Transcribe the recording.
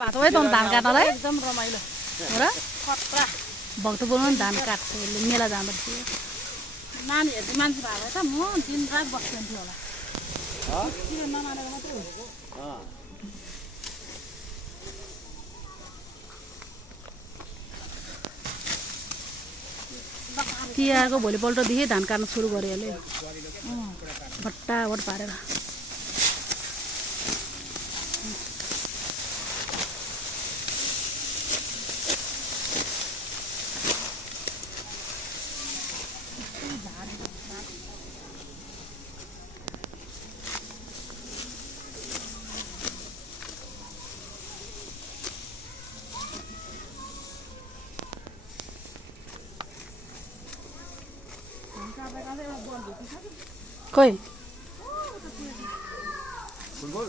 बाटो है त धान काट्नलाई एकदम रमाइलो र खतरा भक्तपुरमा पनि धान काट्छ मेला जाँदा थियो नानीहरू मान्छे भएको भए त म दिनरात बस्थेन्थ्यो होला के नमानेर मात्रै हो तिहारको भोलिपल्टदेखि धान काट्न सुरु गरे अहिले भट्टाभट पारेर खोइ फुटबल